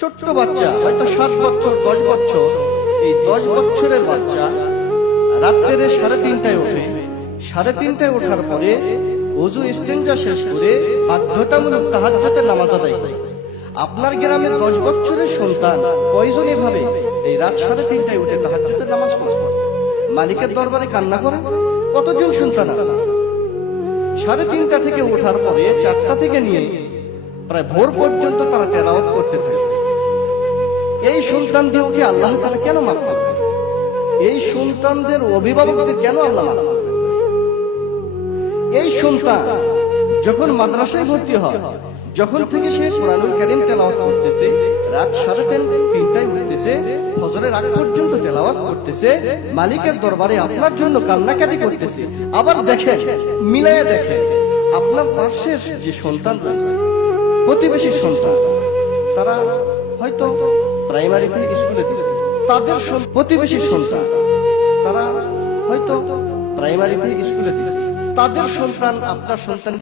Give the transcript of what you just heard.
ছোট্ট বাচ্চা, হয়তো সাত বছর, দশ বছর, এই দশ বছরের বাচ্চা রাত্রে সাড়ে তিনটায় ওঠে। সাড়ে তিনটায় ওঠার পরে অজু ইস্তেঞ্জা শেষ করে বাধ্যতামূলক তাহাজ্জুদের নামাজ আদায় করে। আপনার গ্রামে দশ বছরের সন্তান কয়জন এভাবে এই রাত সাড়ে তিনটায় উঠে তাহাজ্জুদের নামাজ পড়ে? মালিকের দরবারে কান্না করে কতজন সন্তান আছে? সাড়ে তিনটা থেকে ওঠার পরে চারটা থেকে নিয়ে প্রায় ভোর পর্যন্ত তারা তেলাওয়াত করতে থাকে। এই সন্তান দিয়েও আল্লাহ তারা কেন মাফ করবে এই সন্তানদের অভিভাবকদের কেন আল্লাহ মাফ করবে এই সন্তান যখন মাদ্রাসায় ভর্তি হয়, যখন থেকে সে কোরআনুল কারীম তেলাওয়াত করতেছে, রাত সাড়ে তিন, তিনটায় উঠতেছে, ফজরের আগ পর্যন্ত তেলাওয়াত করতেছে, মালিকের দরবারে আপনার জন্য কান্নাকাটি করতেছে। আবার দেখে মিলাইয়া দেখে আপনার পাশের যে সন্তান রয়েছে প্রতিবেশীর সন্তান, তারা হয়তো প্রাইমারি থেকে স্কুলে দিচ্ছে তাদের প্রতিবেশী সন্তান, তারা হয়তো প্রাইমারি থেকে স্কুলে দিচ্ছে তাদের সন্তান, আপনার সন্তান